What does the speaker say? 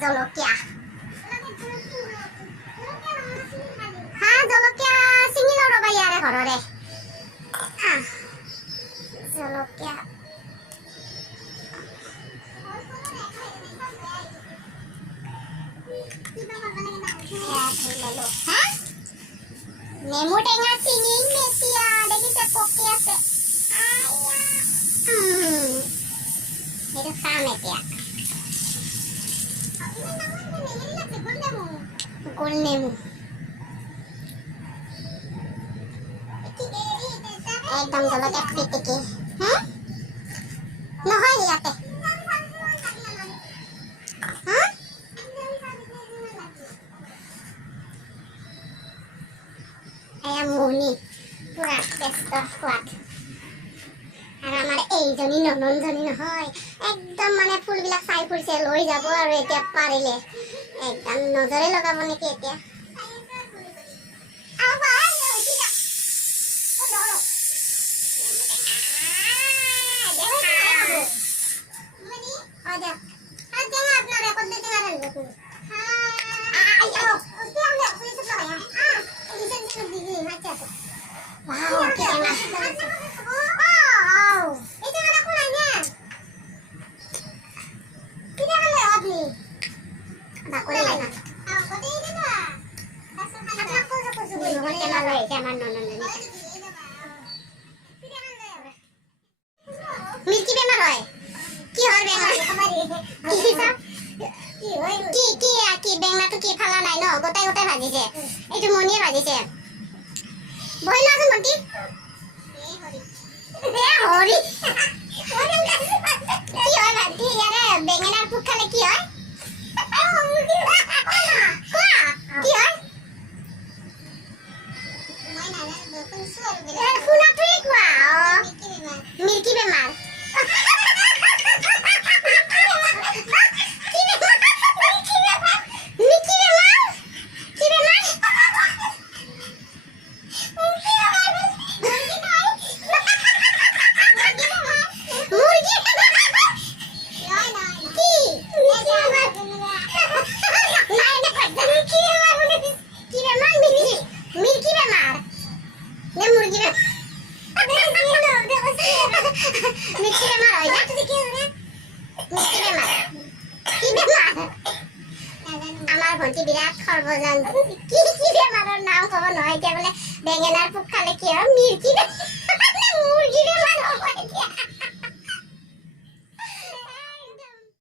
জলকীয়া জলকীয়া চিঙি লওঁ ৰ'বা ইয়াৰে ঘৰৰে জলকীয়া নেমু টেঙা চিঙি মেচিয়া দেখিছে পকি আছে সেইটো খাম এতিয়া গোল নেমু একদম জলকীয়া পিটিকি নহয় ইয়াতে এয়া মুনি পুৰা ব্যস্ত সোৱাদ আৰু আমাৰ এইজনী নননজনী নহয় একদম মানে ফুলবিলাক চাই ফুৰিছে লৈ যাব আৰু এতিয়া পাৰিলে একদম নজৰে লগাব নেকি এতিয়া মিৰ্কি বেমাৰ হয় কি হয় বেমাৰ কি বেঙনাটো কি ফালা নাই ন গোটাই গোটাই ভাজিছে এইটো মনিয়ে ভাজিছে বহি লোৱাচোন ভণ্টি হৰি কি হয় ভান্টি ইয়াৰে বেঙেনাৰ পোক খালে কি হয় কি হয় শুনাটোৱে কোৱা মিৰ্কি বেমাৰ আমাৰ ভণ্টি বিৰাট সৰ্বজন কি বেমাৰৰ নাম ক'ব নহয় এতিয়া বোলে বেঙেনাৰ পোক খালে কি হয় মিৰ্কি মুৰ্গী বেমাৰ